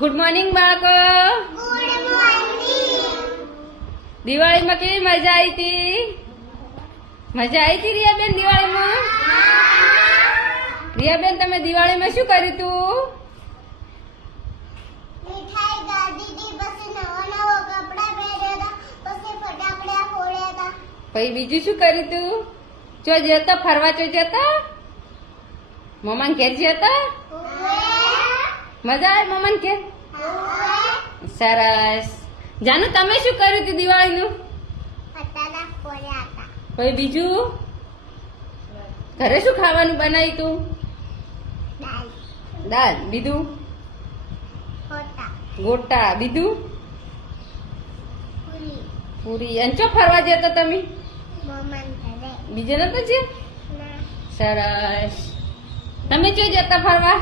Good morning બાળકો. Good morning. દિવાળીમાં કેવી મજા આવી હતી? મજા આવી હતી રિયાબેન દિવાળીમાં? રિયાબેન તમે દિવાળીમાં શું કર્યું તું? મીઠાઈ ગાધી હતી, પછી નવા નવા કપડા પહેર્યા હતા, પછી ફટાકડા ફોડ્યા હતા. પછી બીજું શું કર્યું તું? ચો જતો ફરવા? ચો જતો મમ્મા ઘેર જતો? મજા આવે મમ્મા ઘેર? સરસ. જાનુ તમે શું કર્યું તું દિવાળીનું? ફટાકડા ફોડ્યા હતા. પછી બીજું ઘરે શું ખાવાનું બનાવ્યું તું? દાલ, દાળ. બીજું ખોટા, ગોટા. બીજું પૂરી, પૂરી. અને ચો ફરવા જતો તમે? મમન ઘરે. બીજે નતો છે? ના, સરસ. તમે ચો જતા ફરવા?